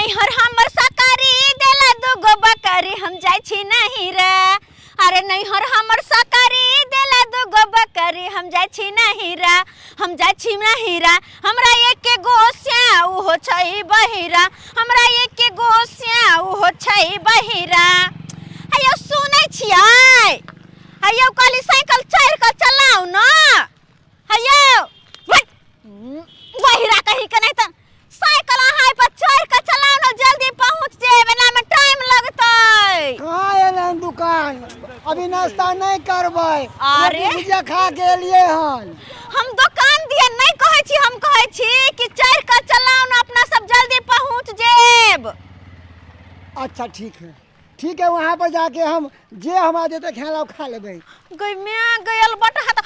नैहर हमर सकारी देला दुगो बकरी हम जाय छी नहिरा। अरे नैहर हमर सकारी देला दुगो बकरी हम जाय छी नहिरा। हम जाय छी नहिरा हमरा एके गोस्या उहो छै बहिरा। हमरा एके गोस्या उहो छै बहिरा। अयो सुनै छियै अयो काली साइकिल चढ़ के चलाऊ न। अयो बहिरा कहीं के नहीं त साइकिल हाय पर चढ़ के चलाऊ न जल्दी पहुंच जेबे ना में टाइम लगतै। कहाँ एलन दुकान अभी नाश्ता नहीं करबै। अरे भुजिया खा के एलिए हन। हम दुकान दिए नहीं कहै छी हम कहै छी कि चढ़ के चलाऊ न अपना सब जल्दी पहुंच जेब। अच्छा ठीक है वहाँ पर जाके हम जे हमरा देते खाना खा लेबै। गई मैं गयल बटा हाथ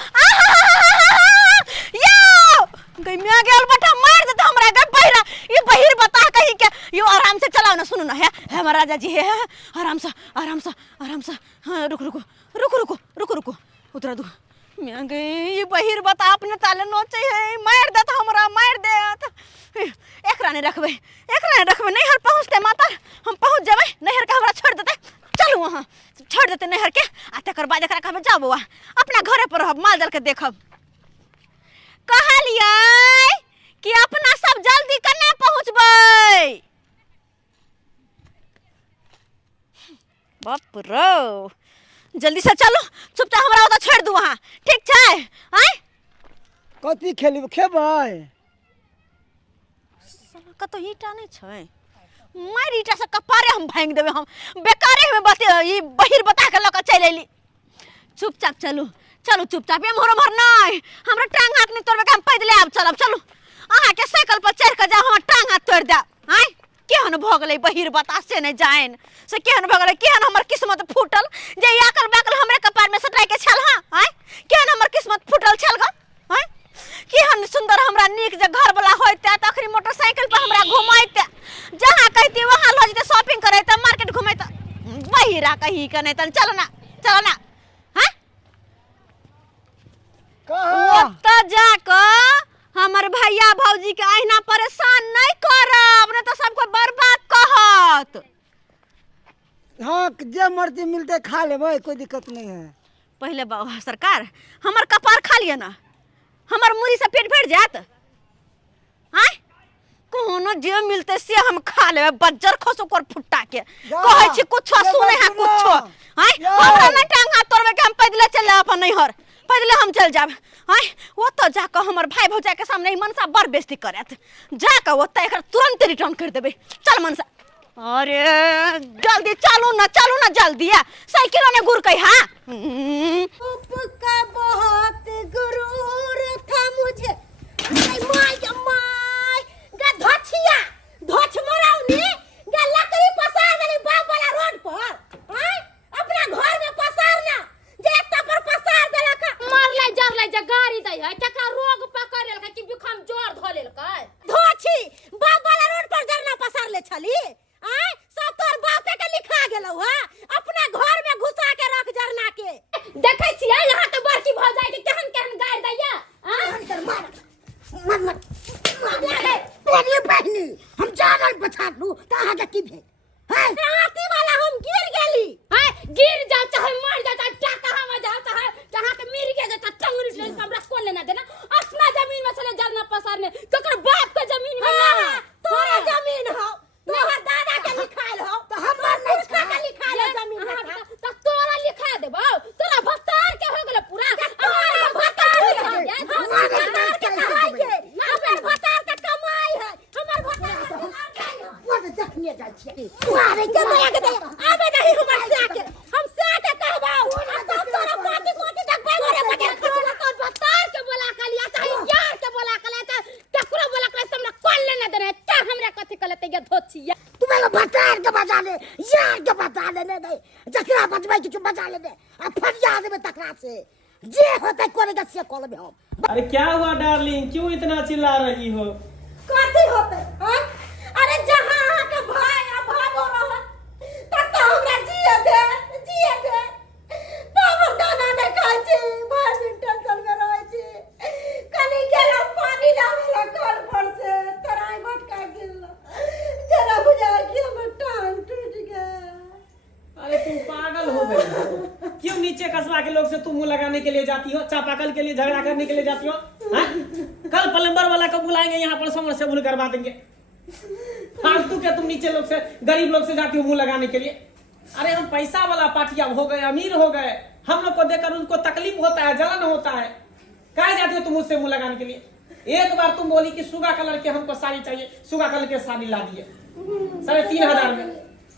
यो गई मैं गयल बटा मार देता हमरा गई बहिरा। ये बहिर बता कहीं के यो आराम से चलाओ ना। सुनो ना है महाराजा जी है आराम से हाँ रुको उतरा दो। मैं गई ये बहिर बता अपने ताले नोचे है मार देता हमरा मार दे। एकरा नहीं रखबे नैहर पहुँचते माता हम पहुँच जेबै नैहर के हमरा छोड़ देते। चलू वहाँ छोड़ देते नैहर के आ तकर बाद एकरा कहबे जा बउआ अपना घरे पर रहब माल जाल के देखब। कहलियै कि अपना सब जल्दी कने पहुँचबै। बाप रो जल्दी से चलो चुपचाप हमरा ओतऽ छोड़ दू वहाँ ठीक छै। आय कथी खेबै कतो ईटा नहीं छै मार ईटा से कपारे हम भांग देबे। हम बेकारे में बते ई बहिर बता के लक चल एली। चुपचाप चलू चुपचाप एमहर उमहर नहीं हमरा टांग हाथ नहीं तोड़बे हम पैदले आब चलब। चलू अहाँ के साइकिल पर चढ़ के जाओ हम टांग हाथ तोड़ देब। आय केहन भ गेलै बहिर बता से नहीं जाइन से केहन भ गेलै केहन हमर किस्मत फूटल जे याकल बाकल हमरे कपार में सटाई के छल। हां आय केहन हमर किस्मत फूटल छल ग। आय केहन सुंदर हमरा नीक जे घर वाला होइते तखरी मोटरसाइकिल पर हमरा घुमाइते जहाँ कहती वहाँ ल जते शॉपिंग करैते मार्केट घुमाइते। बहिरा कहीं के नहीं चलो ना हां कहाँ ओतऽ जाकर हमर भैया भौजी के अहिना परेशान नहीं करब नहीं तो सबको बर्बाद कहत। हाँ जे मर्जी मिलते खा लेबै कोई दिक्कत नहीं है। पहले सरकार हमर कपार खा लिया ना हमर मुरी से पेट भर जात। आय कोनो जे मिलते से हम खा लेबे बज्जर खसो कर फुट्टा के कहै छी कुछ सुनै है कुछ। आय हमरा नहीं टांग हाथ तोड़बे के हम पैदले चल जाब अपन नैहर पैदले हम चल जाब। आय ओतऽ जाकर हमर भाई भौजाई के सामने मनसा बड़ बेइज्जती करत जाकर ओतऽ एकर तुरंत रिटर्न कर देबे। चल मनसा अरे जल्दी चलू ना जल्दी साइकिल ने गुर कही। हाँ का बहुत गुरूर था मुझे माय गा धछिया धछ मराउनी गा लकड़ी पसार देली बाप वाला रोड पर। आय अपना घर में पसारना जे एकटा पर पसार देलक मारले जरले जे गाड़ी दै है टका रोग पकड़ लेलक कि बिखम जोर ध लेलक। धछी बाप वाला रोड पर जरना पसार ले छली। आय सब तोर बापे के लिखा गेलौ है अपना घर में घुसा के रख जरना के। देखै छियै यहाँ तो बड़की भ जाय के केहन गाड़ दैया। मेरी बहनी हम जागल पछाड़ू त अहाँ के की भेल है हाथी वाला हम गिर गेली। है गिर जा चाहे मर जा चाहे टाका हम जा चाहे जहां के मिर के जा टंगरी से हमरा कोन लेना देना अपना जमीन में चले जरना पसारने ककर बाप के जमीन में ना तोरा जमीन हो तोहर दादा के लिखाइल हो त हमर नहीं के लिखाइल जमीन है त तोरा लिखा देबो तोरा भतार के हो गेल पूरा हमर भतार के हमर भतार के कमाई है हमर भतार वो देखने जा छी अरे के दया के दया आबे नहीं हमर से के हम से के कहबो तब तोरा पाटी कोटी देखबै मोरे बजे तोर भतार के बोला कलिया चाहे यार के बोला कलिया चाहे तकरो बोला कलिया हमरा कोन लेने देने त हमरा कथि कलते के धोछिया तुम्हें भतार के बजा ले यार के बजा ले दे जकरा बजबै कि बजा ले दे आ फरियाद में तकरा से जे होते करेगा से कॉल में हम। अरे क्या हुआ डार्लिंग क्यों इतना चिल्ला रही हो। कथि होते हां अरे जहां के भाई आ भागो रहा तक तो हमरा जिए दे बाबू दाना ने खाई छी बस टेंशन में रह छी कनी गेलो पानी लावे ला कल पर से तराई भटका गेल जरा बुझा लोग से तुम मुंह लगाने के लिए जाती हो, चापाकल के लिए झगड़ा करने के लिए जाती हो? हाँ? कल प्लम्बर वाला को बुलाएंगे यहाँ पर, समर से मुंह करवा देंगे। फालतू के तुम नीचे लोग से, गरीब लोग से जाती हो मुंह लगाने के लिए। अरे हम पैसा वाला पार्टियां हो गए, अमीर हो गए, हम लोग को देखकर उनको तकलीफ होता है, जलन होता है। कहाँ जाती हो तुम मुझसे मुंह लगाने के लिए? एक बार तुम बोली कि सुगा कलर के हमको साड़ी चाहिए, सुगा कलर के साड़ी ला दिए 3,500 में।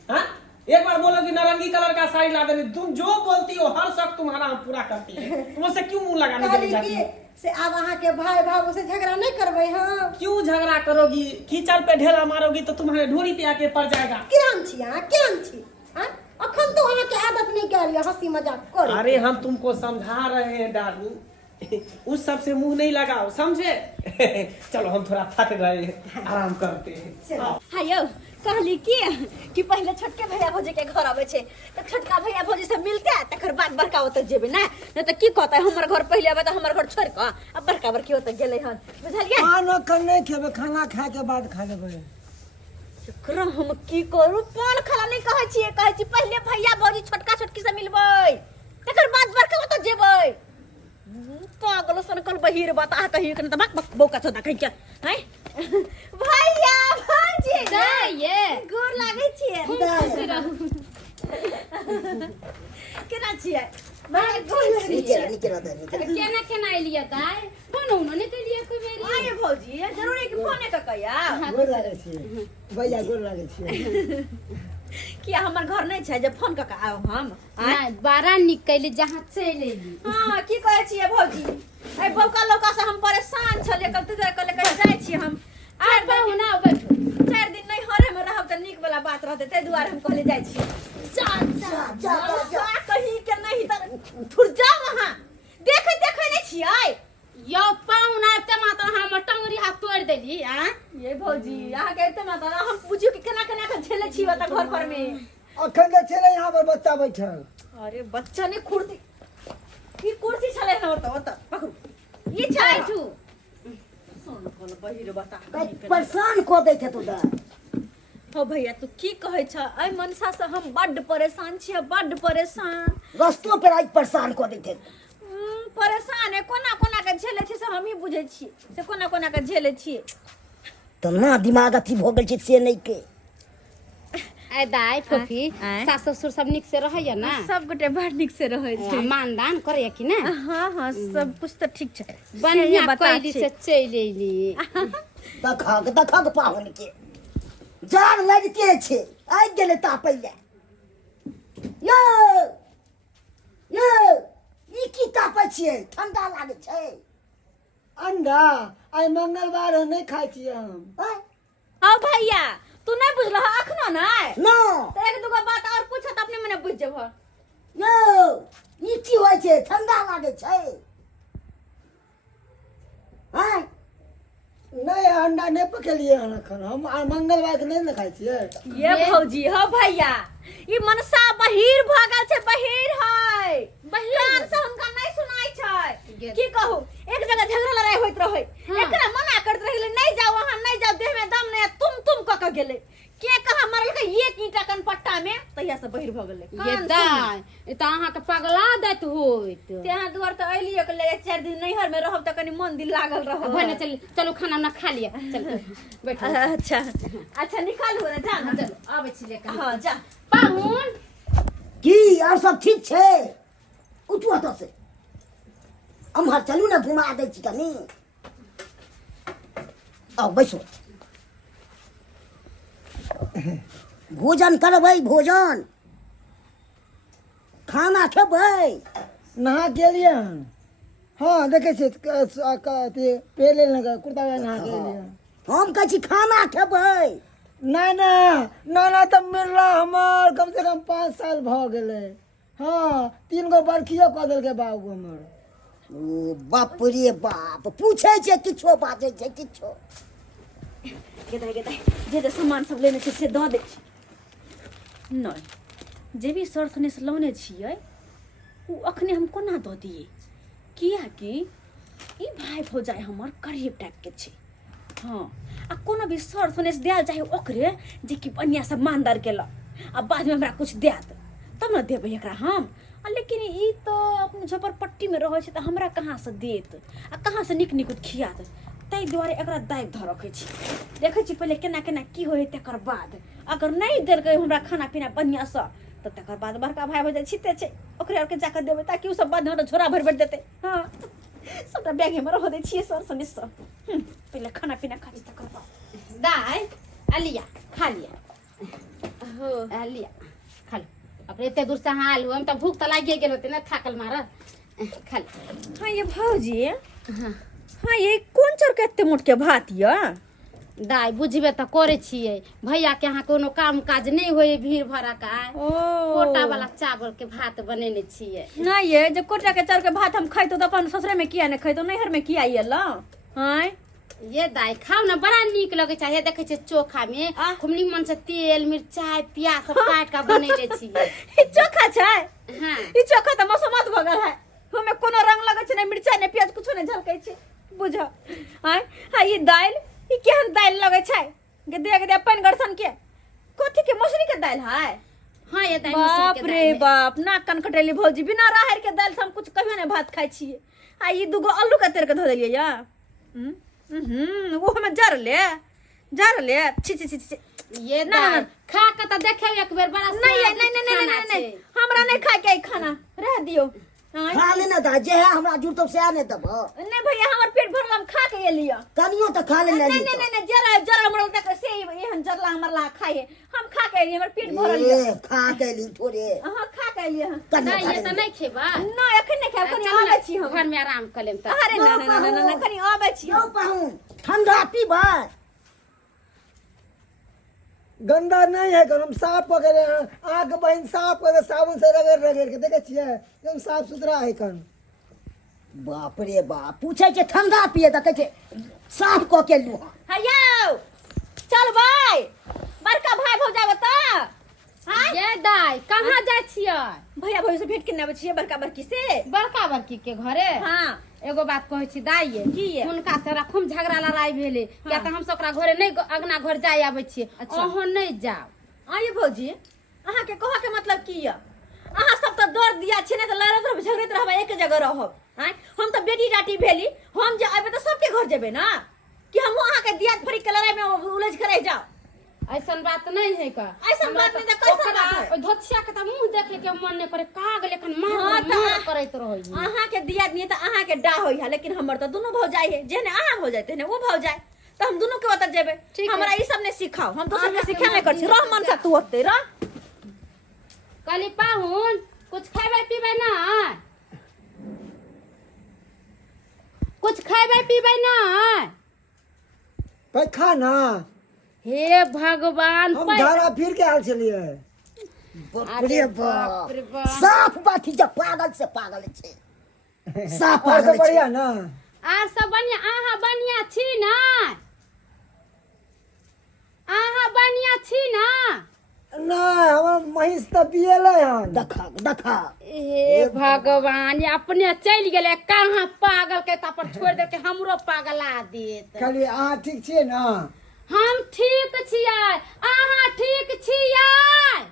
हाँ? एक बार बोलो कि नारंगी कलर का साड़ी ला देने। तुम जो बोलती हो हर शक तुम्हारा हम पूरा करती है। तुम उससे क्यों मुंह लगाने के लिए जाती हो? से अब अहाँ के भाई भाव से झगड़ा नहीं करबे हम। क्यों झगड़ा करोगी? कीचड़ पे ढेला मारोगी तो तुम्हारे ढूंढी पे आके पड़ जाएगा। केहन छी अहाँ, केहन छी? हाँ? अखन तो अहाँ के आदत नहीं कर लिया हंसी मजाक करे। अरे हम तुमको समझा रहे हैं डार्लिंग, उस सब से मुंह नहीं लगाओ, समझे? चलो हम थोड़ा थक गए हैं, आराम करते हैं। आओ। हाँ यौ कहली कि पहले छोटके भैया भौजी के घर आवे छे, तो छोटका भैया भौजी से मिलते तकर बाद बड़का ओतऽ जेबे ना, नहीं तो की कहता है हमर घर पहले आवे तो हमर घर छोड़ के अब बड़का बड़की ओतऽ गेले हन, बुझलिए? खाना करने खेबे, खाना खाए के बाद खा लेबे। एकरा हम की करू? पान खाला नहीं कहै छी पहले भैया भौजी छोटका छोटकी से मिलबै तकर बाद बड़का ओतऽ जेबै। पागल सनकल बहिर बात आ कहियो के त बक बौका छोदा कहि के हैं। भैया भौजी ये गोर लागै छियै। केना छियै? मैं गोल केना केना एलिया दाय? फोन उन्होंने के लिए कोई मेरी आये भौजी जरूरी कि फोने क कया गोर लागै छियै भैया, गोर लागै छियै। किया हमर घर नहीं छै जे फोन क के आओ हम? नहीं बारा निकले जहां चले एली। हां की कहै छियै भौजी? ए बौका लोका से हम परेशान छले, कल तुझे कल कह जाय छी हम। आ बहु ना बैठो, 4 दिन नहीं हरे में रहब त नीक वाला बात रहते, ते दुआरे हम कहले जाय छी। जा कहीं के नहीं त थुर जा वहां। देखे नहीं छियै यो पाऊ ना ते माता हम टंगरी हाथ तोड़ देली। हां ये भौजी यहाँ के एते माता हम बुझियो कि केना केना के झेले छी बता घर पर में। अखन के छले यहाँ पर बच्चा बैठल। अरे बच्चा ने कुर्सी की कुर्सी छले न ओतऽ पकड़ू ई छै बैठू। सोन कोन बहिर बता परेशान को दै थे तू दा। हो भैया तू की कहै छ? आई मनसा से हम बड्ड परेशान छियै, बड्ड परेशान। रस्तों पर आज परेशान को दै थे। परेशान है कोना कोना के झेले छी से हम ही बुझै छी, से कोना कोना के झेले छी। तो ना दिमाग अथी भ गेल छै से नहीं के। ए दाय फोफी आय। सास ससुर सब निक से रहैया ना? सब गोटे बड़ निक से रहै छै। मानदान करैया कि ना? हां हां सब कुछ तो ठीक छै। बढ़िया कैली से चल एली। देखा पाहुन के जान लगते छे आइ गेले ता पहिले। यो ई की तापै छियै? ठंडा लागे छै। अंडा आइ मंगलवार है, नहीं खाई छियै हम। हां भैया तू नहीं बुझल अखनो नहीं नो तो एक दूगो बात और पूछत अपने मने बुझ जेब। यो ई की होय छै? ठंडा लागे छै। हां नहीं अंडा नहीं पकेलिए हन अखन हम, आ मंगलवार के नहीं न खाई छियै। ये भौजी हो भैया ई मनसा बहिर भागल छै, बहिर है कान से हमका नहीं सुनाई छै। की कहू एक जगह झगड़ा लड़ाई होइत रहे, एकरा मना करत रहिले नहीं जाओ वहां, नहीं जाओ देह में दम नहीं, तुम क के गेले के कहा मरल के एक ईंटा कन पट्टा में तहिया से बहिर भ गेले। ये दाय ए त अहाँ के पगला देत होइत। तेहा दुआर त अइलिए के ले 4 दिन नैहर में रहब त कनी मन दिल लागल रह। भने चलो खाना ना खा लिया। चल बैठो। अच्छा निकालू रे जा ना। चलो आबै छी लेकर। हां जा पाहुन की और सब ठीक छै? उठो तो से हम चलू ना घुमा दै छी कनी। आओ बैसो। भोजन करबै, भोजन खाना खेबै। नहा गेलिए हन। हाँ देखे छियै पहले लगा कुर्ता में नहा गेलिए। हम कहै छी खाना खेबै। ना तो मिल रहा हमार कम से कम 5 साल भ गेले। हाँ 3 गो बरखियो कऽ देलकै बाबू हमर। ओ बाप रे बाप, पूछे छै किछो, बाजै छै किछो। गेदाय जे सामान सब लेने छै से दऽ दे छी। नहीं जे भी सरथने से लौने छियै उ अखने हम कोना दऽ दिए, किया कि ई भाई भौजाई हमर करीब टाइप के छै। हाँ आ कोनो भी सरथने से देल चाहे ओकरे जे कि बढ़िया से मानदार केलक आ बाद में हमरा कुछ देत तब न देबै एकरा हम। लेकिन ई तो अपन झोपड़पट्टी में रहे छै त हमरा कहाँ से देत आ कहाँ से निक निकुत खियात ताहि दुआरे एकरा दाबि धऽ रखै छी देखै छी पहिले केना केना की होइ तकर बाद अगर नहीं देलकै हमरा खाना पीना बढ़िया से तो तकर बाद बड़का भाई भौजाई छिते छै ओकरे आर के जाकर देबै ताकि उ सब बाद में झोरा भरि भरि देतै हाँ सबटा बैगे में रह दै छियै सर सनी सब पहिले खाना पीना खा ली तकर बाद दाई अलिया खा लिया हो लिया खा लो अब एते दूर से हाँ आलू हम तो भूख तो लागिए गेल होते ना थाकल मारा खा लो हाँ ये भौजी हाँ ये कोन चोर के एते मोट के भात य दाई बुझबे तो करे छिए भैया के यहाँ कोनो काम काज नहीं होए भीड़ भड़ा का कोटा वाला चावल के भात बनेने छिए ना ये जे कोटा के चावल के भात हम खैतो तो अपन ससुरे में किया नहीं खैतो नैहर में किया ये ला हां ये दाई खाओ ना बड़ा नीक लगे छै देखे छै चोखा में खूब निमन से तेल मिर्चाई प्याज सब काट के बनेले छिए ई चोखा छै हां ई चोखा त मसमत भ गेल है ओमे कोनो रंग लगे छै नहीं मिर्चाई नहीं प्याज कुछो नहीं झलकै छै बुझ हां हां ई दाल ई केहन दाल लगे छै गे देख दे अपन गरसन के कथि के मसूरी के दाल है हां ये दाई बाप रे बाप ना कन कटेली भौजी बिना राहर के दाल से हम कुछ कहियो नहीं भात खाइ छिए आ ई दुगो आलू के तेर के ध देलिए या वो हमें जर ले छी छी छी छी ये ना ना खा के तो देखे एक बेर बड़ा नहीं हमरा नहीं खाए के खाना रह दियो खा लेना दा जे है हमरा जुटब से आने दब नहीं भैया हमर पेट भरल हम खा के एलिया कनियो त खा लेना नहीं जरा हमरा तक से एहन जरला हमर ला खाए हम खा के एलिया हमर पेट भरल ए खा के ली थोड़े हां खा के एलिया ना ये तो नहीं खेबा ना एखन नहीं खाब कनी आबै छी हम घर में आराम कर लेम त अरे ना कनी आबै छी यौ पाहू ठंडा पीबा गंदा नहीं है हम साफ वगैरह हैं आग बहन साफ करके साबुन से रगड़ के देखे छिए एकदम साफ सुथरा है कन बाप रे बाप पूछे छै ठंडा पिए त कहै छै साफ क के लू हयौ चल भाई बड़का भाई भौजा बता हां ये दाई कहां जाय छियै भैया भौजी से भेंट करने आबै छियै बड़का बड़की से बड़का बड़की के घरे हां एगो बात कहै छी दाई की ये? हुनका से खूब झगड़ा लड़ाई भेले क्या त हम सब ओकरा घरे नहीं अगना घर जाय आबै छियै ओहो नहीं जाओ आइए भौजी अहाँ के कह के मतलब की य अहाँ सब त दर दिया छै ने त लड़त रहब झगड़त रहब एक जगह रहब हैं हम त बेटी डाटी भेली हम जे आबे त सबके घर जेबे ना कि हम अहाँ के दियात फरी के लड़ाई में उलझ के रह जाओ ऐसन बात नहीं है का ऐसन बात नहीं त कैसा बात है ओइ धोतिया के त मुंह देखे के मन नहीं करे काग लेखन मार हाँ, मार करैत रहै अहाँ के दियात नहीं त अहाँ के डा होई है लेकिन हमर त दोनों भौजाई है जेने अहाँ हो जाते ने वो भौजाई त हम दोनों के ओत जेबे हमरा ई सब ने सिखाओ हम तो सबके सिखा नहीं कर छी रह मन से तू ओते रह कली पाहुन कुछ खाइबे पीबे ना कुछ खाइबे पीबे ना भाई खाना हे भगवान हम धारा फिर के आल चलिए बाप रे बाप रे बाप। साफ बात जब पागल से पागल छे साफ और पागल सब बढ़िया ना आर सब बढ़िया अहाँ बढ़िया छी ना अहाँ बढ़िया छी ना ना हम महिष त पिएले हन देखा हे भगवान ये अपने चल गेले कहाँ पागल के ता पर छोड़ दे के हमरो पागला देत खाली अहाँ ठीक छिए ना हम ठीक छियै अहाँ ठीक छियै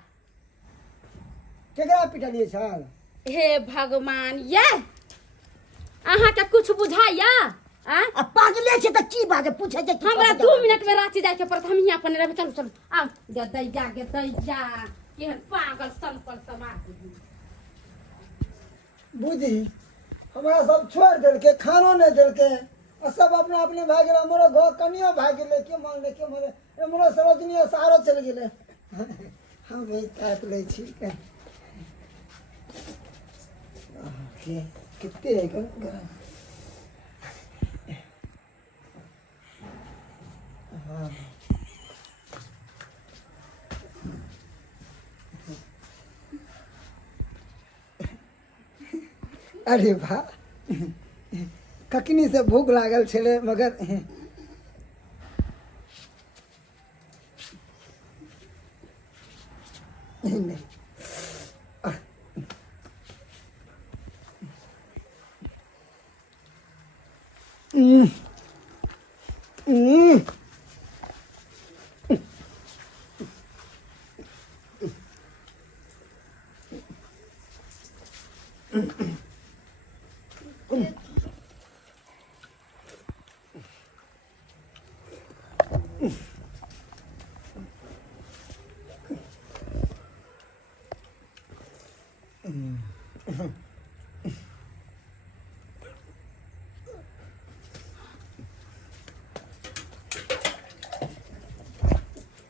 केकरा पिटलिए छल हे भगवान ये अहाँ के कुछ बुझाइया आ पागले छे त की बात पूछे छे की हमरा 2 मिनट में रांची जाके पड़त हम यहाँ अपन रहबे चल आ जा दै जा के दै जा केहन पागल संपल समाज बुद्धि हमरा सब छोड़ देल के खानो नहीं देल के और सब अपना अपने भाग गेल हमरो घर कनियो भाग गेले के मांगले के मारे हमरो सरोजनी सारो चल गेले हम वही काट ले छी के कितने है कन अरे भा कखनी से भूख लागल छले मगर नहीं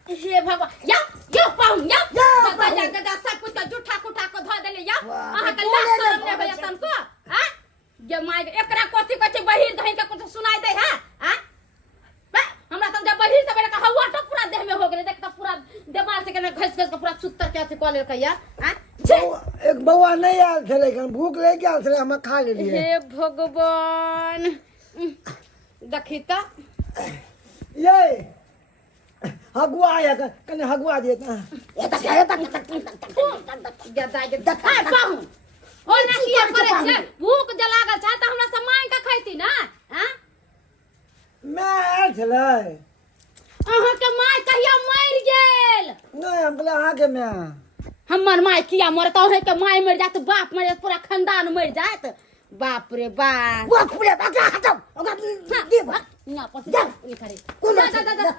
हे भगवान या पाऊं या दादा सब कुछ का जूठा कुठा को धो देले या अहाँ के लाश शरम ने भैया तनको हां ये माय एकरा कोथी कोथी बहिर दही के कुछ सुनाई दे है हां हमरा त जब बहिर से बेटा का हवा तो पूरा देह में हो गेले देख त पूरा देवाल से के घस घस के पूरा सुत्तर के अथी कॉलेर कहिया हां एक बउआ नहीं आयल छले कन भूख ले के आयल छले हम खा लेलिए। हे भगवान देखी त ये हगुआ आया कने हगुआ दे ये देखा पाऊं ओ ना किया करे छे भूख जलागल छ त हमरा से मांग के खैती ना हां मैं आयल छले अहाँ के माय कहिया मर गेल नहीं हम कहले अहाँ के मैं हमर माय किया मरत है के माय मर जात बाप मर जात पूरा खानदान मर जात बाप रे बाप हटाओ ओकरा दे भा ना पर ई करे जा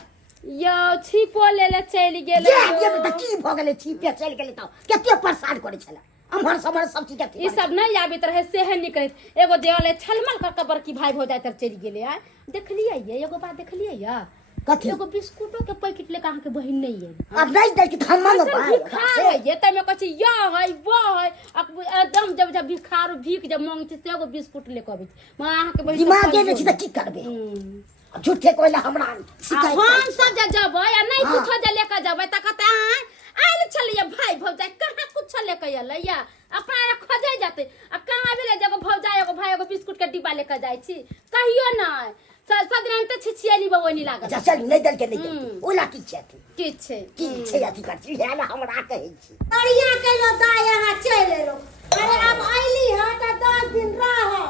यो छिपो ले चली गेल जे बेटा की भ गेले छिपे चल गेले त केते परेशान करे छला हमर समर सब चीज ई सब नहीं आबित रहे सेहन निकलत एगो देवले छलमल कर कबर की भाई भौजाई तर चली गेले आ देखलिए ये एगो बात देखलिए या कथी एगो बिस्कुटो के पैकेट लेके अहाँ के बहिन नहीं है अब नहीं दे कि हम मांगो भाई भिखार है ये तमे कहै या है वो है एकदम जब भिखार भीख जब मांगै छै से एगो बिस्कुट लेके आबै छै मां अहाँ के बहिन दिमाग के नहीं त की करबे झूठे कोइला हमरा शिकायत हम सब जब या नहीं कुछ जे लेके जबै त कहते आइल छलिए भाई भौजाई कहाँ कुछ लेके आइल या अपना खोजे जाते आ कहाँ भेले जब भौजाई एगो भाई एगो बिस्कुट के डिब्बा लेके जाइ छी कहियो नहीं सदरन त छिछियाली बवनी लागत अच्छा चल नहीं दल के नहीं दल ओला की छै की छै अथी कर छी हैला हमरा कहै छी अड़िया केलो दाय यहाँ चले लो अरे अब आइली है त 10 दिन रहो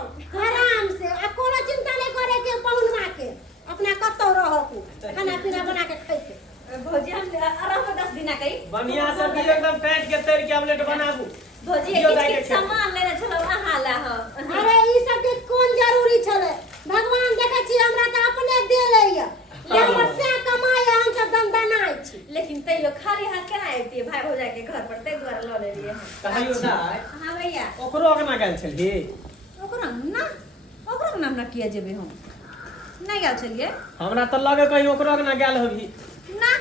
आराम से आ कोनो चिंता नहीं करे के पहुनवा के अपना कतो रहो तू खाना पीना बना के खइते भौजी हम आराम से 10 दिन कई बढ़िया से भी एकदम काट के तैर के आमलेट बनाबू भौजी दियो दाय एक के खा। सामान लेने चलो अहाँ ला हो अरे ई सब के कोन जरूरी छले भगवान देखे छी हमरा त अपने देले या ले हमर से कमाए हम सब धंधा नहीं छी लेकिन तैयो खाली हाथ केना आइती भाई भौजाई के घर पर तै द्वारा ल लेलिए हम कहियो दाय हां भैया ओकरो अगना गेल छलही ओकरा नाम ना किया जेबे हम नहीं गेल छलिए हमरा त लगे कहीं ओकरो अगना गेल होबी ना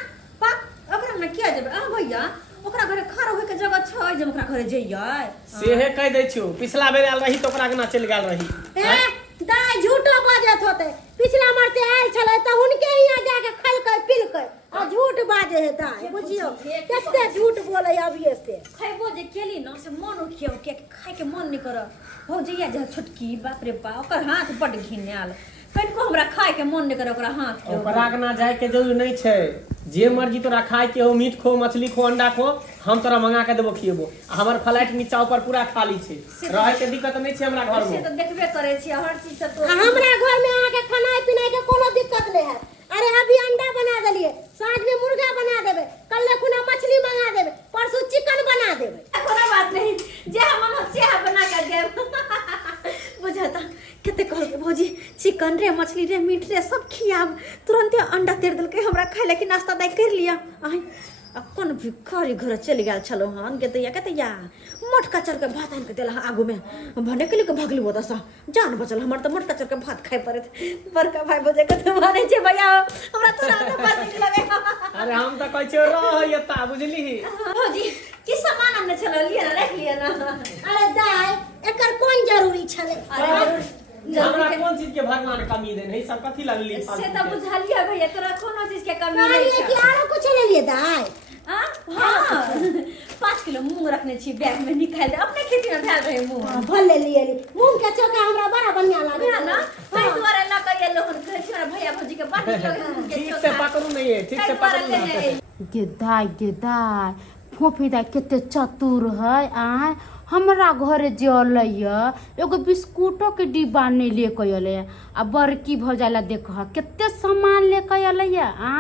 पाप ओकरा ना किया जेबे आ भैया ओकरा घरे खर होय के जगह छै जे ओकरा घरे जइयै सेहे कह दै छियो पिछला बेर आयल रही त ओकरा अगना चल गेल रही ए दाय झूठो बाजत होते पिछला मरते आयल छले त हुनके यहाँ जाके खलकै पिलकै आ झूठ बाजे है दाय बुझियो केते झूठ बोले अबिए से खैबो जे केली न से मन उखियो के खाए के मन नहीं कर हो जइया जे छोटकी बाप रे बा ओकर हाथ बड घिनाल कनको हमरा खाए के मन नहीं कर ओकरा हाथ के ओकरा अगना जाए के जरूरी नहीं छै जे मर्जी तोरा खाए के हो मीट खो मछली खो अंडा खो हम तोरा मंगा के देबो खिएबो आ हमर फ्लाइट नीचा ऊपर पूरा खाली छै रहे के दिक्कत नहीं छै हमरा घर से में तो देखबे करे छी हर चीज से तो हमरा घर में आके खाना पीना के कोनो दिक्कत नहीं है अरे अभी अंडा बना देलिए साँझ में मुर्गा बना देबे कल खुना मछली मंगा देबे परसों चिकन बना देबे कोनो बात नहीं जे हम से बना के देब बुझाता कते कहल भौजी चिकन रे मछली रे मीट रे सब खियाब तुरंते अंडा तेर देलके हमरा खाए लेकिन नाश्ता दाई कर लिया आई अपन भिखारी घर चल गेल छलो हन के तैया मोटका चर के भात आन के देला आगू में भने के लिए भगली होता सा जान बचल हमर त मोटका चर के भात खाए पड़े बड़का भाई बजे के त माने छे भैया हमरा तोरा त बात नहीं लगे अरे हम त कहै छियो रह एता बुझली भौजी की सामान हमने चलो लिया ना रख लिया ना अरे दाय एकर कोन जरूरी छले हमरा कोन चीज के भगवान कमी देन है सब कथि लगली से त बुझा लिया भैया तोरा कोनो चीज के कमी अरे नहीं कि है आरो कुछ ले लिए दाय हां 5 किलो मूंग रखने छी बैग में निकाल दे अपने खेती में डाल रहे मूंग भले लिए मूंग के चोखा हमरा बड़ा बढ़िया लागे है ना तै द्वारा ला के लोहन कहे छी भैया भौजी के बात लगे के ठीक से पकड़ू नहीं है ठीक से पकड़ू नहीं गेदाय फोफी दाय केते चतुर है आ हमरा घरे जे अलै एगो बिस्कुटो के डिब्बा नहीं लेके अलै आ बड़की भौजाला देख केते सामान लेके अलै आ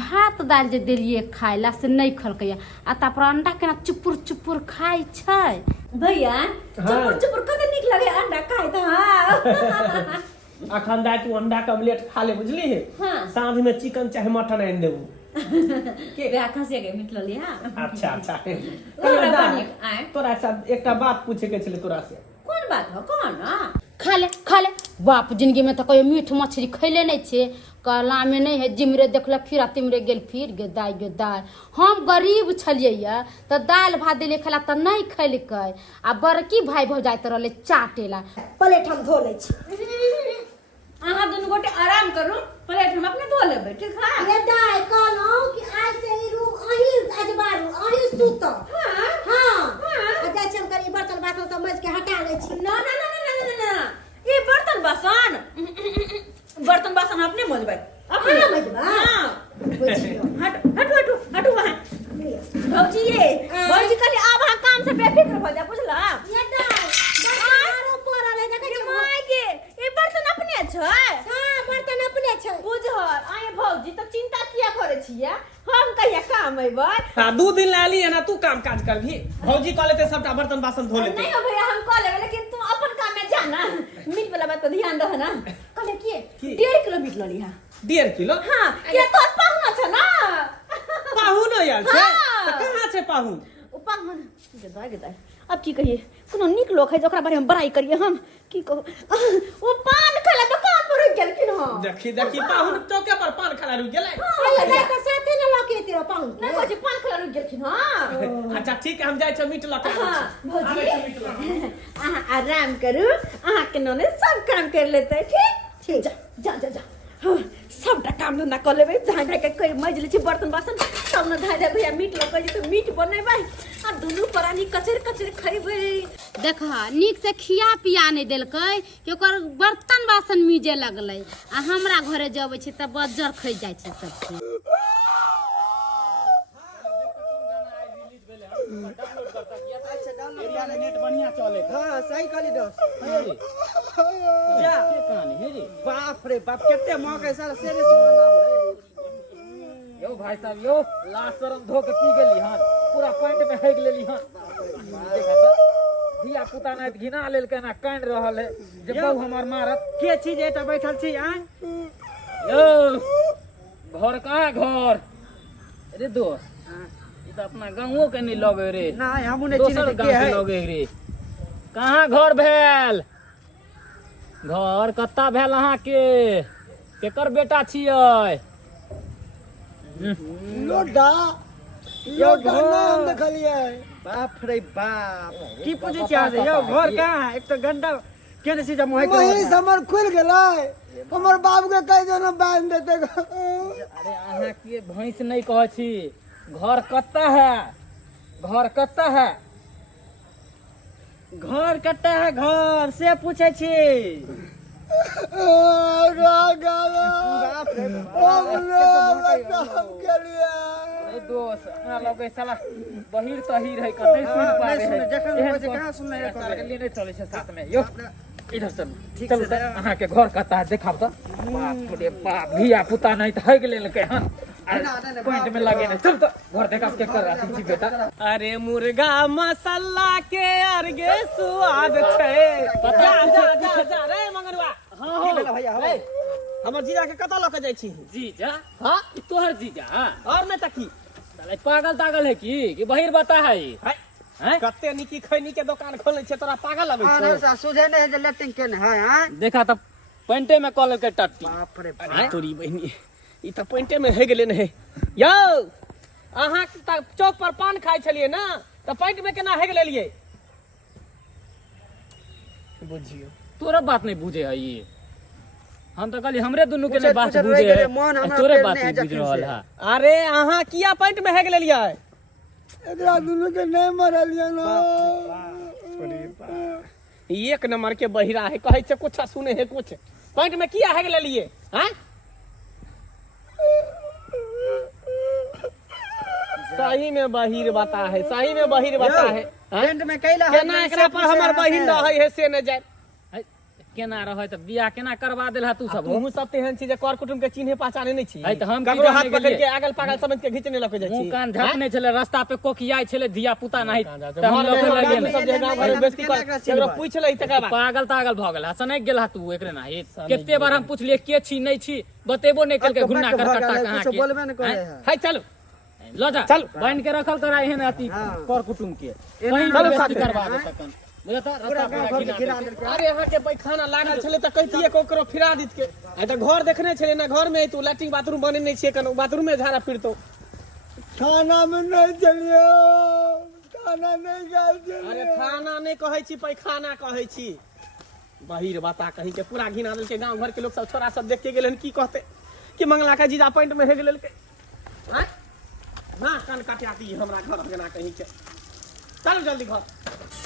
भात दाल जे देलिए खाए ला से नहीं खलकै आ तापर अंडा केना चुपुर चुपुर खाई छै भैया हाँ। चुपुर चुपुर कते निक लगे अंडा खाए तो हाँ अखन दाय तू अंडा का ऑमलेट खा ले बुझली है हाँ। साँझ में चिकन चाहे मटन आनि देबू के रे खसे के मिट लली हां अच्छा अच्छा ओकरा बनिए आए तोरा साथ एकटा बात पूछे के छले तोरा से कौन बात हो कौन हां खा ले बाप जिंदगी में तो कहियो मीठ मछली खैले नहीं छे कहला में नहीं है जिमरे देखल फिर तिमरे गेल फिर गे दाय हम गरीब छलिए या तो दाल भात दिले खला तो नहीं खैलकै आ बड़की भाई भौजाइत रहले चाटेला प्लेट हम धो लै छी अहाँ दुनू गोटे आराम करू प्लेट हम अपने धो लेबै ठीक है ये दाय कहलौ कि आज से ई रूम अही अजबारू अही सुत हां हां जा चल कर ई बर्तन बासन सब मज के हटा लै छी ना ये बर्तन बासन अपने मजबै अपने अपना मजबा हां बुझियो हटू वहाँ भौजी कहली आब अहाँ काम से बेफिक्र हो जा बुझला ये दाय बर्तन पड़ल है देखे ये माय के ये बर्तन अपने छै हां बर्तन अपने छै बुझल आये भौजी तो चिंता किया करे छियै हम कहिया काम अइबै हां 2 दिन लाली है ना तू काम काज करभी भौजी कह लेते सबटा बर्तन बासन धो लेते नहीं हो भैया हम कह लेबै लेकिन तू अपन काम में जा ना मीट वाला बात पर ध्यान दह ना कहले की? की 1.5 किलो मीट लली हां 1.5 किलो हां ये तो पाहुना छ ना पाहुन यार छै हाँ। त कहां छै पाहुन ओ पाहुन गेदाय अब की कहिए कोनो निक लोग है ओकरा बारे में बड़ाई करिए हम की कहू ओ पान खाला दुकान पर रुक गेलखिन हम देखी पाहुन चौके पर पान खाला रुक गेलै ये दाय के साथे न लके तेरो पाउन नहीं कहै छै पान खाला रुक गेलखिन हां अच्छा ठीक है हम जाय छ मीट लके हाँ, भौजी अहाँ आराम करू अहाँ के नने सब काम कर लेते ठीक जा हाँ, सबटा काम धंधा कर लेबै धाय धाय के कोई मज ले छी बर्तन बासन सब न धाय धाय भैया मीट लग जी तो मीट बनेबै आ दुनू प्राणी कचर खइबै देखा नीक से खिया पिया नहीं देलकै कि ओकर बर्तन बासन मीजे लगलै आ हमरा घरे जबै छै त बज्जर खइ जाइ छै सब चीज नेट बढ़िया चले हां सही कहली दोस्त जा के कहानी हे रे बाप रे बाप केते मौके सारा सेरे सुन यो भाई साहब यो लास्ट शरम धो के पी गेली हन पूरा पॉइंट में हेग लेली हन देखा त धिया पुता ने घिना लेल के ना कांड रहल है जे बहु हमर मारत के चीज एटा बैठल छी आ यो घर कहाँ घर रे दोस्त ई त अपना गांवो के नहीं लगे रे ना हमहु ने दोसर चिन्ह गांव के के है लगे रे कहाँ घर भेल घर कत्ता भेल अहाँ के केकर बेटा छियै लोडा लोडा नाम देखलिए बाप रे बाप की पूछे छी आज यो घर कहाँ है? एक तो गंदा केने से जब मोहे वही समर खुल गेलै हमर बाप के कह देना बांध देते अरे अहाँ के भैंस नहीं कह छी घर कत्ता है घर कत्ता है घर कट्टा है घर से पूछे छी बाप रे बाप के लिए ए दोस्त हमरा लगे साला बहिर तहिर है कतै सुन पाए नहीं सुने, है जखन एहन होइ छै, कोन- कहाँ सुनले है साला के लिए नहीं चले छै साथ में यो इधर चल चल त अहाँ के घर कत्ता है देखाब त बाप रे बाप धिया पुता नहीं त हग लेल के हन पॉइंट में लगे नहीं चल त घर देखाब के कर रहा छी बेटा अरे मुर्गा मसाला के अर्गे स्वाद छै जा रे मंगरुआ की भेल भैया हो हमर जीजा के कतऽ लऽ के जाइ छी जीजा हाँ ई तोहर जीजा और नहीं तकी साला पागल तागल है कि बहिर बता है हैं कते निकी खैनी के दुकान खोलने छे तोरा पागल लगै हां छौ ना सा सुझे नहीं जे लेटिंग केने है हां देखा त पेंटे में कॉलर के टट्टी बाप रे बाप अरे तोरी बहनी ई त पॉइंटे में हे गेले ने यौ अहाँ त चौक पर पान खाइ छलिए ना त पॉइंट में केना हे गेलिए बुझियो तोरा बात नहीं बुझे है ये हम तो कहली हमरे दुनू के पूछे- नहीं बात पूछे बुझे रह गेले, है मोन हमरा तोरे पेड़ बात नहीं है नहीं बुझ जखन रहल से। है अरे अहाँ किया पॉइंट में हे गेलिए एकरा दुनू के नहीं मरलिए ना एक नंबर के बहिरा है कहै छै कुछ सुने है कुछ पॉइंट में किया है लिए हैं सही में बहिर बता है सही में बहिर बता है हैं? पेंट में कैला केना एकरा पर हमर बहिन रहै है से न जाय केना रहे त बियाह केना करवा देला तू सब तू सब तेहन छी जे कर कुटुम के चिन्हे पहचाने नहीं छी है त हम ककरो हाथ पकड़ के अगल पागल समझ के घिचने लग जाय छी मुंह कान झपने छले रास्ता पे कोकियाई छले धिया पुता नहीं त हम घर लोग में लगे सब जे गांव घर में बेइज्जती कर एकरो पूछ ले तकर बाद पागल तागल भ गेल हसन गेल तू एकरे ना केते बार हम पूछलिए के छी नहीं छी बतेबो नहीं करके घुन्ना कर कट्टा कहां के बोलबे न करे है चलो लो जा चल बांध के रखल करा एहन अति कर कुटुम के कहीं चलो बेइज्जती साथ करवा दे तकन बुझता रास्ता पे गिरा दे अरे यहाँ के पैखाना लागल छले त कहितिए कोकरो फिरा दित के आ त घर देखने छले ना घर में तू लैट्रिन बाथरूम बने नहीं छे कन बाथरूम में झाड़ा फिरतो खाना में नहीं चलियो खाना नहीं खाए अरे खाना नहीं कहै छी पैखाना कहै छी बहिर बाता कहीं के पूरा घिना देल के गांव घर के लोग सब छोरा सब देख के गेलन की कहते कि मंगला का जीजा पॉइंट में हे गेल के हैं ना कान काटियाती हमरा घर के ना कहीं के चल जल्दी घर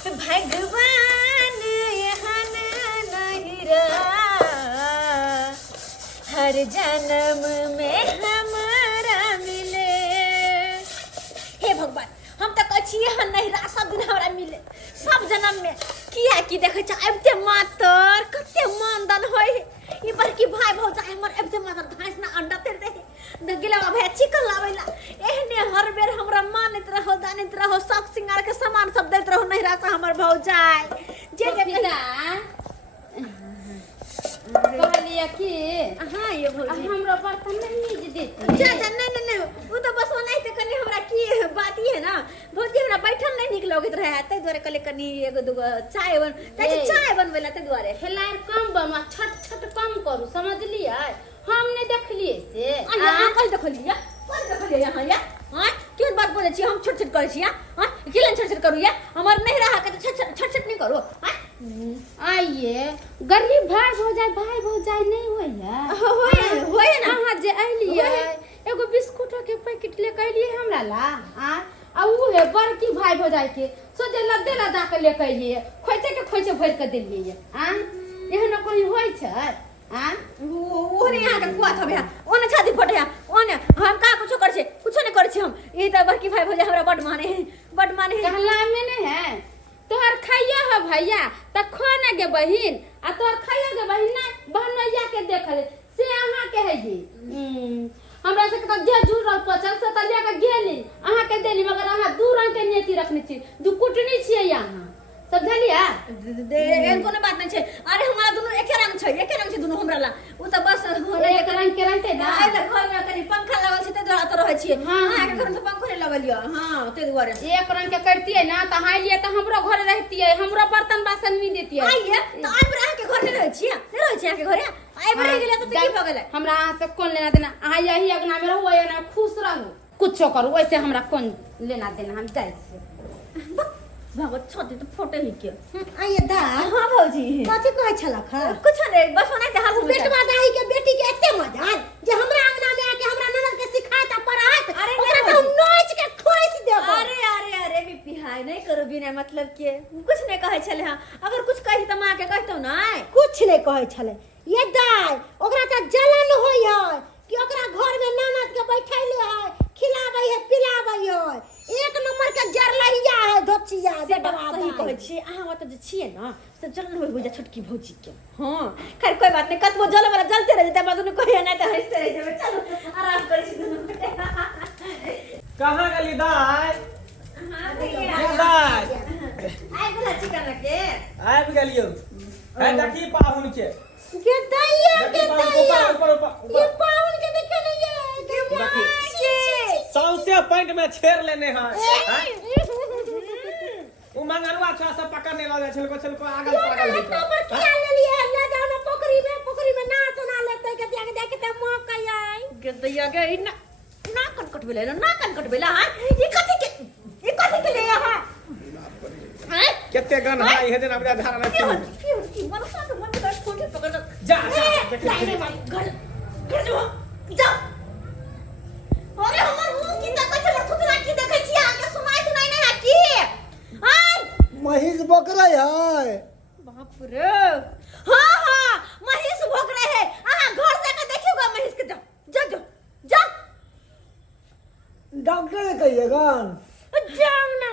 भगवान यहाँ नहीं रहा हर जन्म में हमारा मिले हे भगवान हम तो कछी यहाँ नहीं रहा सब दिन हमारा मिले सब जन्म में किया की देखे छ अबते मातर कते मानदन होय ई बड़की भाई भौजाई हमर अबते मातर धाइस ना अंडा तेर दे दगिला भाई चिकन लावेला एहने हर बेर हमरा मानित रहो दानित रहो सब सिंगार के सामान सब देत रहो नहीं रहा हमर भौजाई जे पिता कहलिए कि हां ये भौजी हमरा बर्तन नहीं नीज देती जा जा नहीं वो तो बस नहीं तो कनी हमरा की बात ही है ना भौजी हमरा बैठल नहीं निक लगत रहे तै द्वारे कले कनी एगो दुगो चाय बन तै चाय बनवेला तै द्वारे हेलार कम बमा छट छट कम करू समझलिए हम नहीं देखलिए से आ कल देखलिए यहाँ या हां क्यों बात बोले छी हम छोट छोट करे छी हां किलन छोट छोट करू या हमर नहीं रहा के छोट छोट नहीं करू हां आइए गरीब भाई भौजाई नहीं होय ना अहाँ जे अइलिए एगो बिस्कुटो के पैकेट लेके अइलिए हमरा ला आ ऊ है बड़की भाई भौजाई के सोचे लद्दे लदा के लेके अइलिए खोइचे भर के देलिए एहन कोई होय छै ओने यहाँ के कुआ था भैया ओने छाती फटे है ओने हम का कुछ कर छे कुछ नहीं कर छे हम ई त बड़की भाई भौजाई हमरा बड माने है कहला में नहीं है तोहर खैया है भैया त खोने के बहिन आ तोहर खैया के बहिन ना बहनैया के देखले से अहाँ के है जी हमरा से त जे जुड़ल पचल से त लेके गेली अहाँ के देली मगर अहाँ दू रंग के नीति रखने छी दू कुटनी छियै यहाँ समझलिया एन कोनो बात नहीं छे अरे हमारा दोनों एके रंग छे दोनों हमरा ला उ त बस होने एक रंग के रहते ना आइ त घर में कनी पंखा लगल छे त द्वारा त रहै छिए हां के घर में पंखो नहीं लगलियो हां ते द्वारे एक रंग के करती है ना त हां लिए त हमरो घर रहती है हमरो बर्तन बासन नहीं देती है आइए तो आइ पर के घर में रहै छिए नहीं रहै छिए के घरे आइ पर गेले त की भ गेलै हमरा अहाँ से कौन लेना देना अहाँ यही अगना में रहो या ना खुश रहू कुछो करू वैसे हमरा कौन लेना देना हम जाय छी भगत छोटे तो फोटो ही के आइए दा हां भौजी कथि कहै छला खा कुछ नहीं बस ओने से हाल बेटवा दाई के बेटी के एते मजाल जे हमरा अंगना में आके हमरा ननद के सिखात पढ़ात अरे ओकरा तो हम नोच के खोइस देब अरे बिपिहाई नहीं करो बिना मतलब के कुछ नहीं कहे छले हां अगर कुछ कहि त मां के कहतो ना कुछ नहीं कहै छले ये दाई ओकरा त जलन होय है कि ओकरा घर में ननद के बैठैले है खिलाबै है पिलाबै है एक नंबर के जरलैया है धोचिया बेटवा सही कहै छी अहाँ मत जे छिए ना से जलन होय हो जा छोटकी भौजी के हां खैर कोई बात नहीं कतबो जल वाला जलते रह जते बादू कहिया नहीं त हंसते रह जेबे चलो आराम करै छी दुनू कहां गेली दाई हां दाई आइ बोला चिकन के आबि गेलियो है देखी पाहुन के दैया ऊपर ये पाहुन के देखे नहीं है के सौसे पॉइंट में छेड़ लेने हैं वो मंगरवा छा सब पकड़ने लगे छलको आगल पागल एक नंबर किया ले लिए ले जाओ ना पोखरी में ना सुना लेते के देख देख के मौका आई के दैया के ना कट बेला ना कट बेला हां ई कथि के ले हां हां केते गन हाई हेदे हमरा धारा की मनसा तो मन का छोटे पकड़ जा घर जा अरे हमर मुंह की तक छल खुदरा की देखै छी आगे सुनाई नहीं है की आई महिष बकरा है बाप रे हां महिष भोग रहे है हां घर जाके देखिएगा महिष के जा डॉक्टर कहिएगा जाओ ना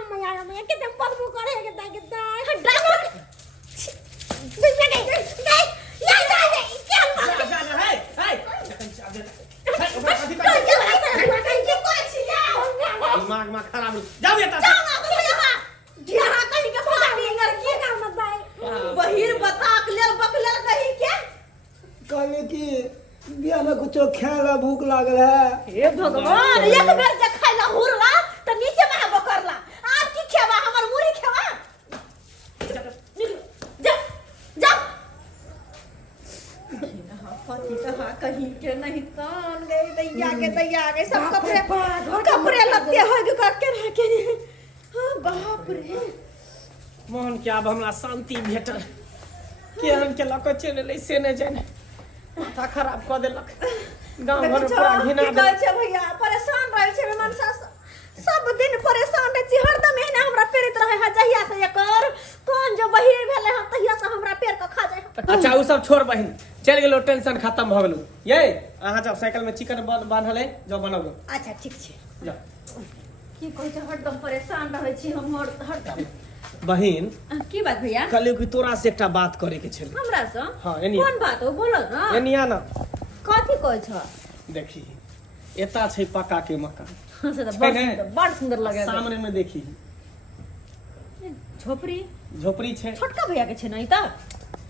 मैं कितने बदबू करे के दा डॉक्टर दिमाग में खराब जाओ बेटा बहिर बताक लेल बकलेल कही के कहले कि बिया में कुछ खाए ला भूख लागल है। हे भगवान एक बेर जे खाइला हुरला त नीचे में बकरला आप की खेवा हमर मुरी खेवा जा जा पति कहा कहीं के नहीं कान गए दैया के सब कपड़े लत्ते हो गए करके रह के हां बाप रे मोहन के अब हमरा शांति भेटल केहन के लक चल ले से न जाने माथा खराब क देलक गांव घर पूरा घिना दे छै भैया परेशान रहै छै मनसा सब दिन परेशान रहै छी हरदम एहने हमरा पेरित रहै है जहिया से एकर कोन जो बहिर भेले हम तहिया से हमरा पेर के खा जाय। अच्छा उ सब छोड़ बहिन चल गेलो टेंशन खत्म भ गेलो ये अहाँ जब साइकिल में चिकन बांधल है जो बनाबो। अच्छा ठीक छै जाओ की कहै छै हरदम परेशान रहै छी हम हरदम। बहिन की बात भैया कहलियो कि तोरा से एकटा बात करे के छले हमरा से हां एनी कोन बात हो बोलो ना एनिया ना कथी कहै छ देखी एता छै पक्का के मकान से त बड़ सुंदर लगे सामने में देखी झोपड़ी झोपड़ी छै छोटका भैया के छै ना ई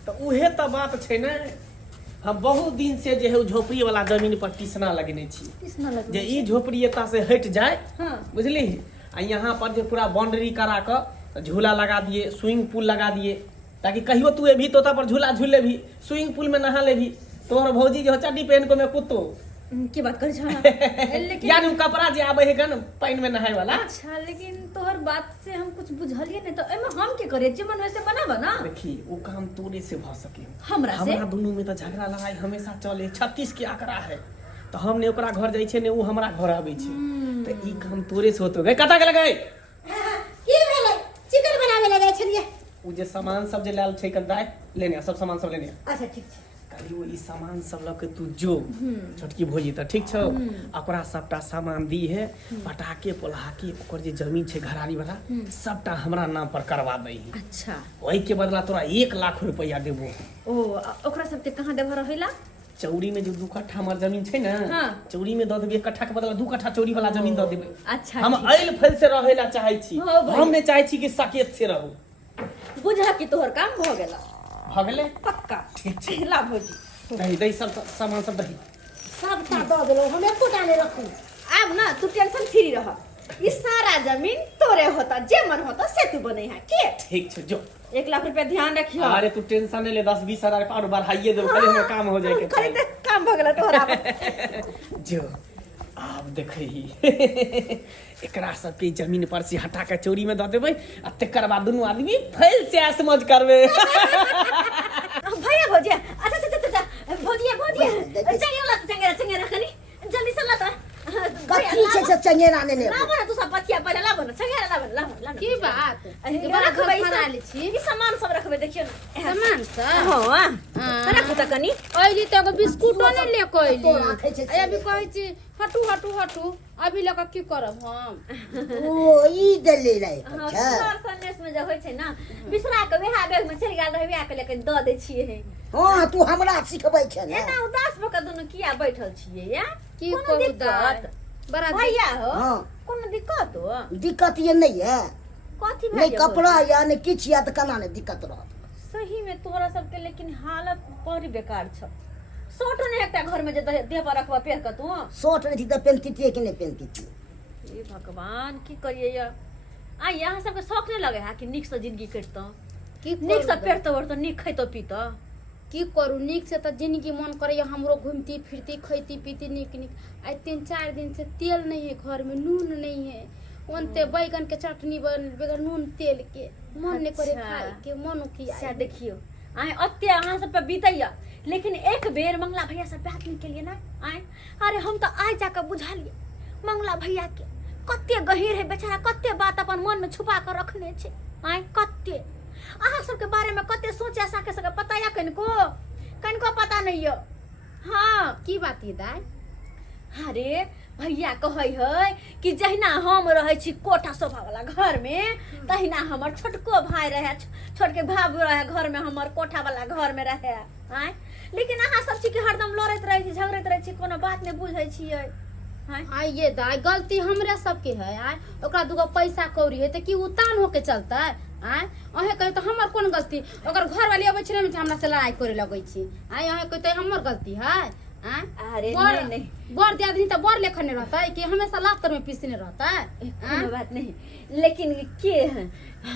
तो उहे त बात छै ना हम बहुत दिन से जे है झोपड़ी वाला जमीन पर टिसना लगने छी किसना लगे जे ई झोपड़ी एता से हट जाए हां बुझली आ यहाँ पर जे पूरा बाउंड्री करा के झूला लगा दिए स्विमिंग पूल लगा दिए ताकि कहियो तू भी तोता पर झूला झूले भी स्विमिंग पूल में नहा ले भी तोहर भौजी जो चड्डी पहन को में कुत्तो की बात कर छ लेकिन यानी कपड़ा जे आबे है गन पानी में नहाए वाला। अच्छा लेकिन तोहर बात से हम कुछ बुझलिए नहीं तो एमे हम के करे जे मन वैसे बनाबा ना देखी वो काम तोरे से भ सके हमरा से हमरा दोनों में तो झगड़ा लड़ाई हमेशा चले 36 के आंकड़ा है तो हमने ओकरा घर जाई छे ने वो हमरा घर आबै छे तो ई काम तोरे से होतो गए कता के लगाई की भेलै चिकन बनावे लगे छलिए उ जे सामान सब जे लाल छै कंदाय लेने सब सामान सब लेने अच्छा ठीक छै कहलियो ई सामान सब ल के तू जो छोटकी भोजी त ठीक छौ ओकरा सबटा सामान दी है पटाके पोल्हाके ओकर जे जमीन छै घरारी वाला सबटा हमरा नाम पर करवा दई। अच्छा ओई के बदला तोरा 1 लाख रुपया देबो। ओ ओकरा सब के कहां देबा रहेला चौड़ी में जो 2 कट्ठा हमर जमीन छै ना हाँ। चौड़ी में द देबे 1 कट्ठा के बदला 2 कट्ठा चौड़ी वाला जमीन द देबे। अच्छा हम अइल फैल से रहेला चाहै छी हो भाई। हम ने चाहै छी कि सकेत से रहू बुझा कि तोहर काम भ गेला भ गेले पक्का ठीक छै ला भौजी दही दही सब सामान सब दही सबटा दऽ देलौ हम एकोटा नहि रखू अब ना तू टेंशन फ्री रह ई सारा जमीन तोरे होता जे मन होता से तू बनै है के ठीक छै जो 1 लाख रुपया ध्यान रखियो अरे तू टेंशन नहीं ले 10-20 हजार और बढ़ाइए दो खाली हमें काम हो जाए के खाली देख काम भ गेला तोरा जो आप देखही एकरा सब के जमीन पर से हटा के चोरी में द देबै आ तकर बाद दुनू आदमी फैल से समझ करबे। भैया भौजी अच्छा अच्छा अच्छा भौजी चंगेरा खनी जल्दी से ला कथी छै से चंगेरा ने ने लाबो ना तू सब पथिया पहले लाबो ना चंगेरा लाबो की बात अरे बड़ा रखबै घर बना ली छी ई सामान सब रखबै देखियो ना सामान सब हां रखू त कनी अइली त एगो बिस्कुटो नै ले कइली तो राखै छै से। अभी कहै छी हटू हटू हटू अभी लक की करब हम ओ ई देले लै हां छै सर संदेश में जे होय छै ना बिसरा के वेहा बैग में चल गेल रहबे के लेके द दै छिए है हां तू हमरा सिखबै छै ने एना उदास भक दुनु किया बैठल छिए या की कोनो कहू दिक्कत? बड़ा भैया हो हां कोनो दिक्कत हो दिक्कत ये नहीं है कथी नहीं भैया कपड़ा या नहीं किछ या त कना ने दिक्कत रहत सही में तोरा सबके लेकिन हालत बड़ी बेकार छ सोटो ने एकटा घर में जे देह पर रखबा पेर क तू शॉर्ट रही त पेंती थी कि नहीं पेंती थी हे भगवान की करिए या आ यहाँ सबके शौक नहीं लगे है कि निक से जिंदगी कटतो की निक से पेट तो निक खैतो पीतो की करू निक से त जिंदगी मन करैया हमरो घूमती फिरती खैती पीती निक निक आई 3-4 दिन से तेल नहीं है घर में नून नहीं है ओनते बैगन के चटनी बन बगैर नून तेल के मन नहीं करे अच्छा। खाए के मन की अच्छा देखियो आए अत्ते अहाँ सब पे बीतैया लेकिन एक बेर मंगला भैया से बात नहीं केलिए ना आए अरे हम तो आज जाकर बुझा लिए मंगला भैया के कत्ते गहीर है बेचारा कत्ते बात अपन मन में छुपा कर रखने छे आए कत्ते अहाँ सबके बारे में कत्ते सोचे साके सके पता या कनको पता नहीं यो हाँ की बात ये दाई अरे भैया कहै है कि जहिना हम रहै छी कोठा सोफा वाला घर में तहिना हमर छोटको भाई रहे, छोटके भाभी रहे घर में, हमर कोठा वाला घर में रहे। आय लेकिन अहाँ सब छी कि हरदम लड़ैत रहै छी, झगड़ैत रहै छी, कोनो बात नहीं बुझै छियै। आय ये दाय गलती हमरे सबके है। आय ओकरा दुगो पैसा कौड़ी है त की उतान होके चलता। आय अहे कहे तो हमर कोन गलती, ओकर घर वाली अबै छै ने हमरा से लड़ाई करे लगै छी। आय अहे कहे तो हमर गलती है। अरे नहीं बड़ दियादनी तो बड़ लेखन रहता है कि हमेशा लातर में पीसने रहता है। कोनो बात नहीं, लेकिन के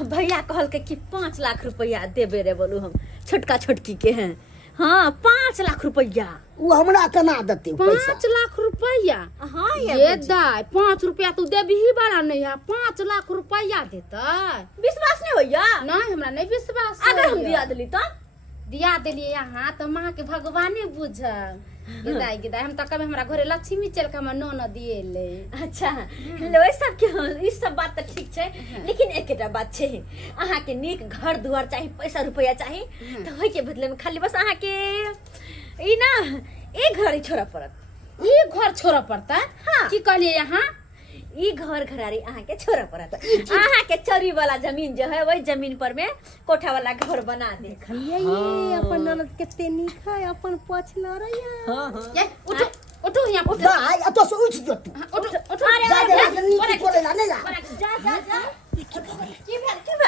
भैया कहल के कि 5 लाख रुपया देबे रे बोलू हम छोटका छोटकी के हैं। हाँ 5 लाख रुपया वो हमरा केना देते 5 लाख रुपया। हाँ ये दाय 5 रुपया तू देबी ही बड़ा नहीं है, 5 लाख रुपया देता। विश्वास नहीं होइया? नहीं हमरा नहीं विश्वास। अगर हम दिया दिली तो दिया दिलिए यहाँ तो माँ के भगवाने बुझल। गिदाई गिदाई हम तो कभी हमरा घरे लक्ष्मी चल के हम न दिए ले। अच्छा लो सब के ई सब बात तो ठीक छे, लेकिन एकेटा बात छे, अहाँ के नीक घर दुआर चाहिए, पैसा रुपया चाहिए, तो होय के बदले में खाली बस अहाँ के ई ना एक घर ही छोड़ा पड़त। ये घर छोड़ा पड़ता है? हाँ। की कहलिए यहाँ ई घर घरारी अहाँ के छोड़ा पड़त। अहाँ के चरी वाला जमीन जो है वही जमीन पर में कोठा वाला घर बना दे। ये अपन ननद केते नीक है, अपन पछ लड़ैया। हां ये उठो उठो यहाँ उठो। भाई अतो से उठ जो तू उठो उठो। जा जा नीचे कोले ला ले जा जा जा जा की भेल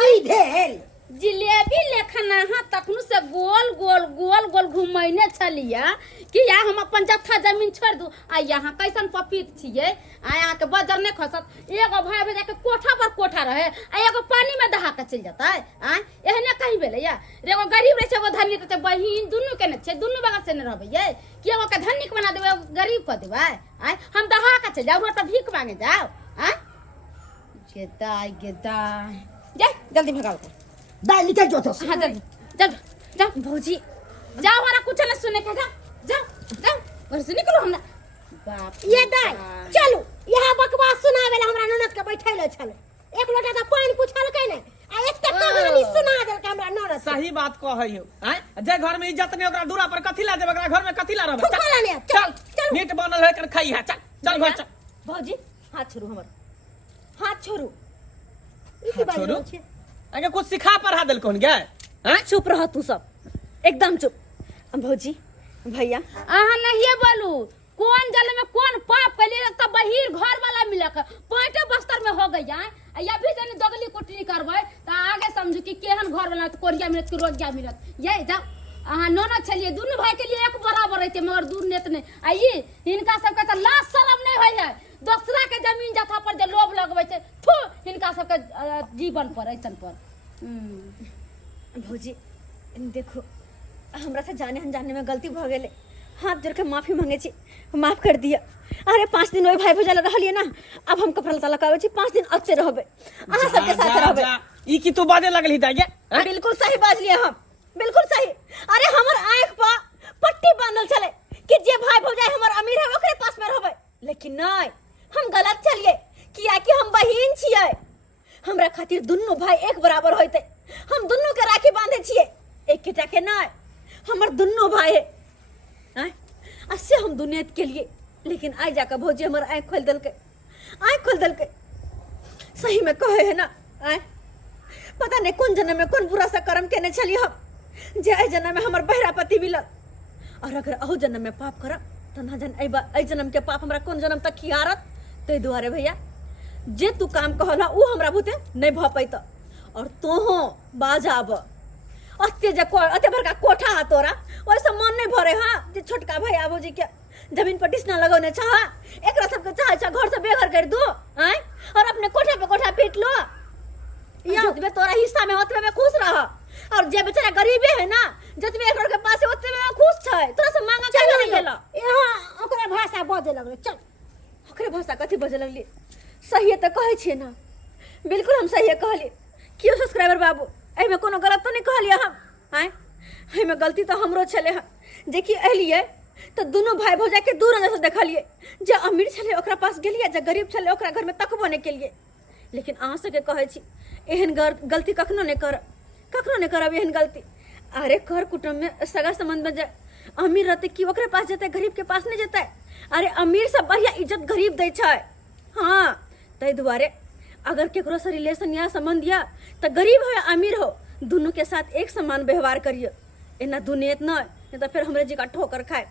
आई भेल जिलेबी लेखन हाँ तखनु से गोल गोल गोल गोल घुमैने छलिया कि या हम अपन जत्था जमीन छोड़ दू। आ यहाँ कैसन पपीत छिए, आ यहाँ के बजर नहीं खसत। एगो भाई भेजा के कोठा पर कोठा रहे, आ एगो पानी में दहा के चल जाता है। आ एहने कहीं भेले या एगो गरीब रहे, एगो धनी रहे, बहिन दुनू के ने दुनू बगल से न रहबे ये कि एगो के धनी के बना देबे, एगो गरीब कर देबे। आ हम दहा के चल जाऊ, तो भीख मांगे जाओ। आ गेदाई जा जल्दी भगाओ। दाई निकल जो तो हाँ जल्दी चल जाओ भौजी जाओ, हमारा कुछ न सुने का। जाओ जाओ जाओ घर से निकलो। हमरा बाप ये दाई चलू यहाँ बकवास सुनावे ला हमरा ननद के बैठैले छले। एक लोटा त पानी पुछल के नहीं, आ एक त कहानी सुना देल के हमरा ननद। सही बात कहै हो। हैं जे घर में इज्जत नहीं ओकरा दूरा पर कथी ला देब, ओकरा घर में कथी ला रहबे। ठोकला नहीं, चल मीट बनल है कर खाई है। चल चल घर चल। भौजी हाथ छोड़ू, हमर हाथ छोड़ू। ई की बात छोड़ू? छे? अगे कुछ सिखा पढ़ा देल कौन गे? हैं चुप रह तू सब, एकदम चुप। भौजी भैया अहाँ नहीं बोलू कौन जल में कौन पाप कलिए तब बहिर घर वाला मिलक पैंटे बस्तर में हो गई है। या भी जने दगली कुटनी करबै त आगे समझू कि केहन घर वाला त कोरिया मिलत कि रोगिया मिलत। ये जाओ अहाँ नोना छलिए, दुनू भाई के लिए एक बराबर रहते, मगर दूर नेत नहीं। आई हिनका सबके त लाज शरम नहीं होय है, दूसरा के जमीन जथा पर जे लोभ लगबै छै, थू हिनका सबके जीवन पर ऐसन पर। भौजी देखो हमरा से जाने अनजाने में गलती भ गेले, हाथ जोड़ के माफी मांगे छी, माफ कर दिया। अरे 5 दिन ओइ भाई भौजाला रहलिए ना, अब हम कपड़ा लता लगावे छी, 5 दिन अत्ते रहबे, अहाँ सबके साथ रहबे। ई की तू बाजे लगली दाइए? बिल्कुल सही बात लिए हम, बिल्कुल सही। अरे हमर आंख पर पट्टी बांधल चले कि जे भाई भौजाई हमर अमीर है ओकरे पास में रहबे, लेकिन नहीं, हम गलत चलिए किया कि हम बहिन छिए। हमरा खातिर दुनू भाई एक बराबर होते, हम दुनू के राखी बांधे छिए, एकेटा के नहीं, हमर दुनू भाई है। अस्से हम दुनिया के लिए, लेकिन आई जाकर भौजी हमर आंख खोल दल के, आंख खोल दल के। सही में कहे है ना, आय पता नहीं कौन जन्म में कौन बुरा सा कर्म केने छली हम, जे आई जन्म में हमर बहरा पति मिलल। और अगर अहू जन्म में पाप करब त ना जन आई जन्म के पाप हमरा कौन जन्म तक खियारत। तै दुआरे भैया जे तू काम कहला उ हमरा बुते नहीं भ पैत। और तोहो बाजाब अत्ते बड़का कोठा हा तोरा, वैसे मन नहीं भरे। हाँ जे छोटका भैया भौजी के जमीन पर डिसना लगौने छ, एकरा सबके चाहे छ घर से बेघर कर दो, आय और अपने कोठा पे कोठा पीट लो। जतबे तोरा हिस्सा में ओतबे में खुश रह, और जे बेचारा गरीबे है ना, जतबे एकरा के पास ओतबे में खुश छै, तोरा से मांगा के नहीं गेला। यहाँ ओकरे भाषा बजे लगले। चल ओकरे भाषा कथी बजे लगली? सही त कहै छिए ना, बिल्कुल हम सही कहली। क्यों सब्सक्राइबर बाबू एहि में कोनो गलत तो नहीं कहलिए हम? आय एहि में गलती तो हमरो छले है, जे कि एलिए तो दोनों भाई भौजाई के दूर नजर से देखलिए। जे अमीर छले ओकरा पास गेलिए, जे गरीब छले ओकरा घर में तकबो नहीं केलिए। लेकिन अहाँ सबके कहै छी एहन गलती कखनो नहीं करब, कखनो नहीं करब एहन गलती। अरे कर कुटुम्ब में सगा संबंध में अमीर रहते कि ओकरे पास जेते, गरीब के पास नहीं जेते। अरे अमीर से बढ़िया इज्जत गरीब दे छै। हाँ तै दुआरे अगर केकरो से रिलेशन या संबंध या तो गरीब हो या अमीर हो, दोनों के साथ एक समान व्यवहार करिए। एना दुनियत नहीं तो फिर हमरे जी का ठोकर खाए।